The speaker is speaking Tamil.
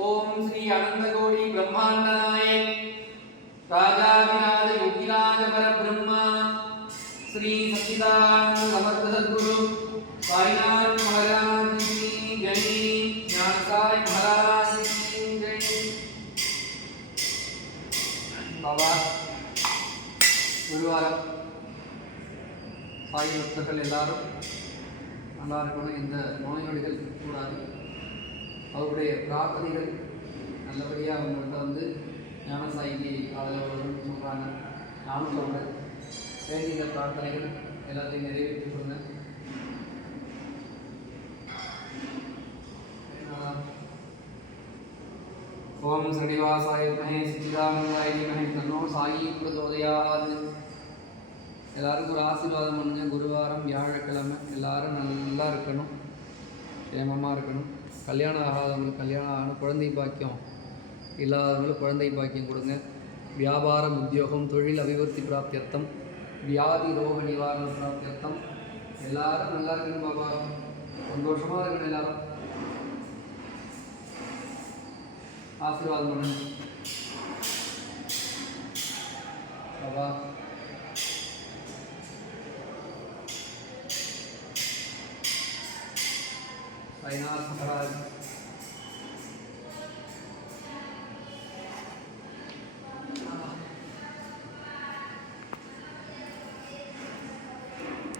ओम श्री अनंतकोटि ब्रह्मांडनाय राजाधिराज योगिराज परब्रह्मा श्री सच्चिदानंद समर्थ सद्गुरु साईनाथ महाराज की जय। ज्ञान साई महाराज की जय। बाबा गुरुवार साई भक्तர்கள் எல்லாரும் நல்லா இருக்கணும், எந்த நோய் நொடிகள் கூடாது, அவருடைய பிரார்த்தனைகள் நல்லபடியாக அவங்கள்ட்ட வந்து ஞான சாய்க்கு அதில் வரும்னு சொல்கிறாங்க. நானும் சொல்கிறேன், வேண்டிய பிரார்த்தனைகள் எல்லாத்தையும் நிறைவேற்றி சொன்னேன். ஓம் ஸ்ரீனிவாசாய வித்மஹே சச்சிதானந்தாய தீமஹி தன்னோ சாயி பிரச்சோதயாத். எல்லாருக்கும் ஒரு ஆசீர்வாதம் பண்ணுங்க. குருவாரம் வியாழக்கிழமை எல்லாரும் நல்லா இருக்கணும், சேமமாக இருக்கணும். கல்யாணம் ஆகாதவங்களுக்கு கல்யாணம் ஆகணும், குழந்தை பாக்கியம் இல்லாதவங்களுக்கு குழந்தை பாக்கியம் கொடுங்க. வியாபாரம் உத்தியோகம் தொழில் அபிவிருத்தி பிராப்தியர்த்தம், வியாதி ரோக நிவாரண பிராப்தியர்த்தம் எல்லாரும் நல்லா இருக்கணும். பாபா சந்தோஷமாக இருக்கணும், எல்லாரும் ஆசீர்வாதம் பண்ணணும் பாபா. साईनाथ महाराज